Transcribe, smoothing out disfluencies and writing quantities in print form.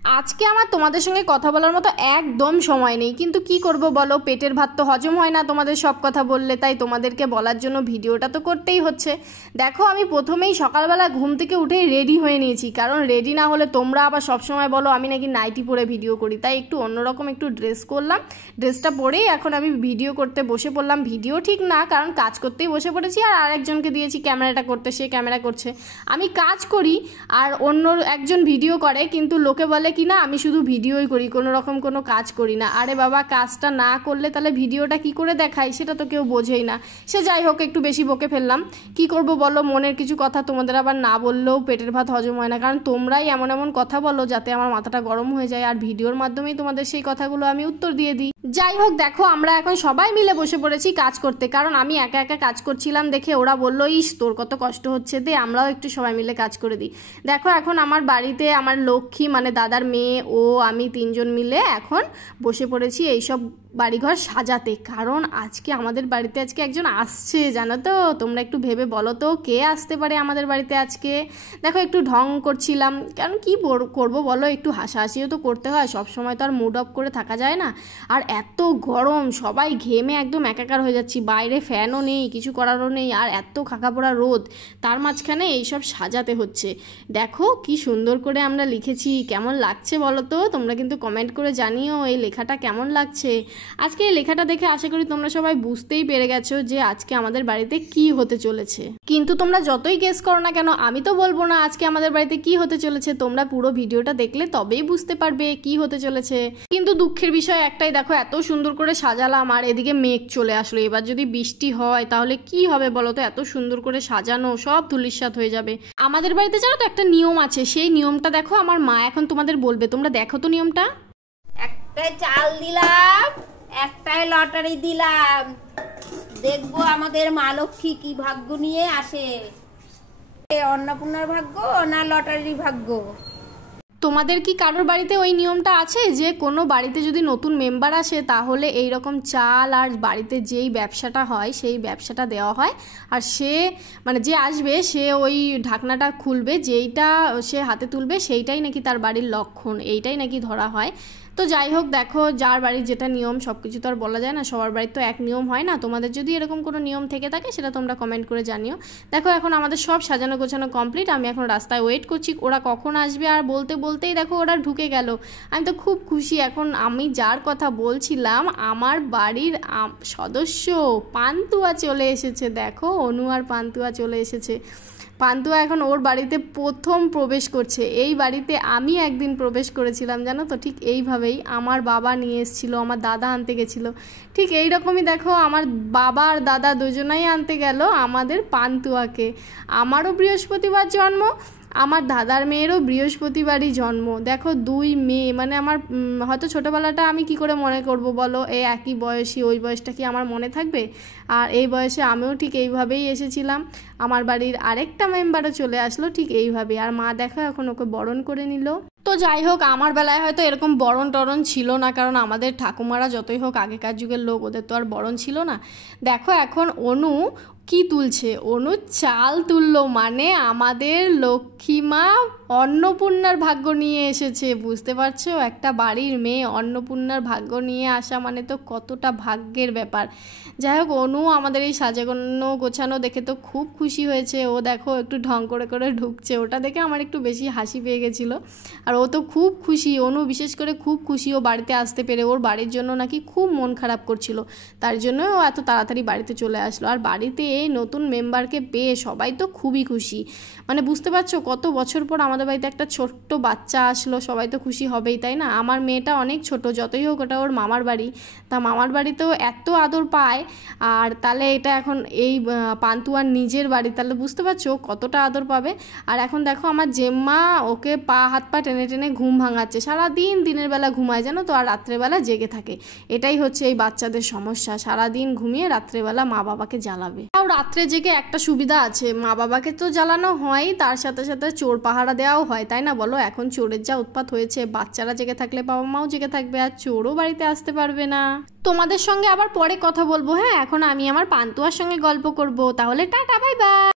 আজকে আমার তোমাদের সঙ্গে কথা বলার মতো একদম সময় নেই, কিন্তু কি করব বলো, পেটের ভাত তো হজম হয় না তোমাদের সব কথা বললে, তাই তোমাদেরকে বলার জন্য ভিডিওটা তো করতেই হচ্ছে। দেখো, আমি প্রথমেই সকালবেলা ঘুম থেকে উঠেই রেডি হয়ে নিয়েছি, কারণ রেডি না হলে তোমরা আবার সবসময় বলো আমি নাকি নাইটি পরে ভিডিও করি, তাই একটু অন্যরকম একটু ড্রেস করলাম। ড্রেসটা পরেই এখন আমি ভিডিও করতে বসে পড়লাম। ভিডিও ঠিক না, কারণ কাজ করতেই বসে পড়েছি, আর আরেকজনকে দিয়েছি ক্যামেরাটা করতে, সে ক্যামেরা করছে। আমি কাজ করি আর অন্য একজন ভিডিও করে, কিন্তু লোকে বলে কি না আমি শুধু ভিডিওই করি, কোনো রকম কোনো কাজ করি না। আরে বাবা, কাজটা না করলে তাহলে ভিডিওটা কি করে দেখাই, সেটা তো কেউ বোঝেই না। সে যাই হোক, একটু বেশি বকে ফেললাম। কি করব বলো, মনের কিছু কথা তোমাদের আবার না বললেও পেটের ভাত হজম হয় না, কারণ তোমরাই এমন এমন কথা বলো যাতে আমার মাথাটা গরম হয়ে যায়, আর ভিডিওর মাধ্যমেই তোমাদের সেই কথাগুলো আমি উত্তর দিয়ে দিই। যাই হোক, দেখো আমরা এখন সবাই মিলে বসে পড়েছি কাজ করতে, কারণ আমি একা একা কাজ করছিলাম দেখে ওরা বললো ইস তোর কত কষ্ট হচ্ছে, দে আমরাও একটু সবাই মিলে কাজ করে দিই। দেখো এখন আমার বাড়িতে আমার লক্ষ্মী মানে দাদার মেয়ে ও আমি তিনজন মিলে এখন বসে পড়েছি এইসব বাড়িঘর সাজাতে, কারণ আজকে আমাদের বাড়িতে আজকে একজন আসছে, জানো তো। তোমরা একটু ভেবে বলো তো কে আসতে পারে আমাদের বাড়িতে আজকে। দেখো একটু ঢং করছিলাম, কারণ কি করব বলো, একটু হাসাহাসিও তো করতে হয়, সব সময় তো আর মুড অফ করে থাকা যায় না। আর এত গরম, সবাই ঘেমে একদম একাকার হয়ে যাচ্ছি, বাইরে ফ্যানও নেই, কিছু করারও নেই, আর এত খাকা পোড়া রোদ, তার মাঝখানে এইসব সাজাতে হচ্ছে। দেখো কি সুন্দর করে আমরা লিখেছি, কেমন লাগছে বলো তো, তোমরা কিন্তু কমেন্ট করে জানিও এই লেখাটা কেমন লাগছে। আজকে এই লেখাটা দেখে আশা করি তোমরা সবাই বুঝতেই পেরে গেছো যে আজকে আমাদের বাড়িতে কি হতে চলেছে, কিন্তু তোমরা যতই গেস করো না কেন আমি তো বলবো না আজকে আমাদের বাড়িতে কি হতে চলেছে। তোমরা পুরো ভিডিওটা দেখলে তবেই বুঝতে পারবে কি হতে চলেছে। কিন্তু দুঃখের বিষয় একটাই, দেখো এত সুন্দর করে সাজালাম আর এদিকে মেঘ চলে আসলো, এবার যদি বৃষ্টি হয় তাহলে কি হবে বলো তো, এত সুন্দর করে সাজানো সব ধুলিস্যাৎ হয়ে যাবে। আমাদের বাড়িতে জানো তো একটা নিয়ম আছে, সেই নিয়মটা দেখো আমার মা এখন তোমাদের বলবে, তোমরা দেখো তো নিয়মটা। একটাই চাল দিলাম, একটাই লটারি দিলাম, দেখবো আমাদের মা লক্ষ্মী কি ভাগ্য নিয়ে আসে, অন্নপূর্ণার ভাগ্য না লটারির ভাগ্য। তোমাদের কি কারোর বাড়িতে ওই নিয়মটা আছে যে কোনো বাড়িতে যদি নতুন মেম্বার আসে তাহলে এই রকম চাল আর বাড়িতে যেই ব্যবসাটা হয় সেই ব্যবসাটা দেওয়া হয়, আর সে মানে যে আসবে সে ওই ঢাকনাটা খুলবে, যেইটা সে হাতে তুলবে সেইটাই নাকি তার বাড়ির লক্ষণ, এইটাই নাকি ধরা হয়। তো যাই হোক, দেখো যার বাড়ির যেটা নিয়ম, সব কিছু তো আর বলা যায় না, সবার বাড়ির তো এক নিয়ম হয় না। তোমাদের যদি এরকম কোনো নিয়ম থেকে থাকে সেটা তোমরা কমেন্ট করে জানিও। দেখো এখন আমাদের সব সাজানো গোছানো কমপ্লিট, আমি এখন রাস্তায় ওয়েট করছি ওরা কখন আসবে, আর বলতে বলতেই দেখো ওরা ঢুকে গেল। আমি তো খুব খুশি। এখন আমি যার কথা বলছিলাম আমার বাড়ির সদস্য পান্তুয়া চলে এসেছে, দেখো অনু আর পান্তুয়া চলে এসেছে। পান্তুয়া এখন ওর বাড়িতে প্রথম প্রবেশ করছে। এই বাড়িতে আমি একদিন প্রবেশ করেছিলাম জানো তো, ঠিক এইভাবেই আমার বাবা নিয়ে এসেছিলো, আমার দাদা আনতে গেছিলো, ঠিক এই রকমই দেখো আমার বাবা আর দাদা দুজনাই আনতে গেল আমাদের পান্তুয়াকে। আমারও বৃহস্পতিবার জন্ম, আমার দাদার মেয়েরও বৃহস্পতিবারই জন্ম। দেখো দুই মেয়ে, মানে আমার হয়তো ছোটোবেলাটা আমি কি করে মনে করব বলো, এই একই বয়সী, ওই বয়সটা কি আমার মনে থাকবে? আর এই বয়সে আমিও ঠিক এইভাবেই এসেছিলাম, আমার বাড়ির আরেকটা মেম্বারও চলে আসলো ঠিক এইভাবে, আর মা দেখো এখন ওকে বরণ করে নিল। তো যাই হোক, আমার বেলায় হয়তো এরকম বরণ টরণ ছিল না, কারণ আমাদের ঠাকুমারা যতই হোক আগেকার যুগের লোক, ওদের তো আর বরণ ছিল না। দেখো এখন অনু কি তুলছে, অনু চাল তুললো, মানে আমাদের লক্ষ্মীমা অন্নপূর্ণার ভাগ্য নিয়ে এসেছে। বুঝতে পারছো, একটা বাড়ির মেয়ে অন্নপূর্ণার ভাগ্য নিয়ে আসা মানে তো কতটা ভাগ্যের ব্যাপার। যাই হোক, অনু আমাদের এই সাজানো গোছানো দেখে তো খুব খুশি হয়েছে। ও দেখো একটু ঢং করে করে ঢুকছে, ওটা দেখে আমার একটু বেশি হাসি পেয়ে গেছিলো। আর ও তো খুব খুশি, অনু বিশেষ করে খুব খুশি ও বাড়িতে আসতে পেরে। ওর বাড়ির জন্য নাকি খুব মন খারাপ করছিল, তার জন্য ও এত তাড়াতাড়ি বাড়িতে চলে আসলো। আর বাড়িতে এই নতুন মেম্বারকে পেয়ে সবাই তো খুবই খুশি, মানে বুঝতে পারছো কত বছর পর আমাদের বাড়িতে একটা ছোট্ট বাচ্চা আসলো, সবাই তো খুশি হবেই তাই না। আমার মেয়েটা অনেক ছোট, যতই হোক ওটা ওর মামার বাড়ি, তা মামার বাড়িতেও এত আদর পায়, আর তাহলে এটা এখন এই পান্তুয়ার নিজের বাড়ি, তাহলে বুঝতে পারছো কতটা আদর পাবে। আর এখন দেখো আমার জেম্মা ওকে হাত পা টেনে টেনে ঘুম ভাঙাচ্ছে, সারাদিন দিনের বেলা ঘুমায় জানো তো, আর রাত্রেবেলা জেগে থাকে। এটাই হচ্ছে এই বাচ্চাদের সমস্যা, সারাদিন ঘুমিয়ে রাত্রেবেলা মা বাবাকে জ্বালাবে। আর রাত্রে জেগে একটা সুবিধা আছে, মা বাবাকে তো জ্বালানো হয়, তার সাথে সাথে চোর পাহারা দেওয়াও হয় তাই না বলো। এখন চোরের যা উৎপাত হয়েছে, বাচ্চারা জেগে থাকলে বাবা মাও জেগে থাকবে, আর চোরও বাড়িতে আসতে পারবে না। তোমাদের সঙ্গে আবার পরে কথা বলবো, হ্যাঁ এখন আমি আমার পান্তুয়ার সঙ্গে গল্প করব, তাহলে টাটা বাই বাই।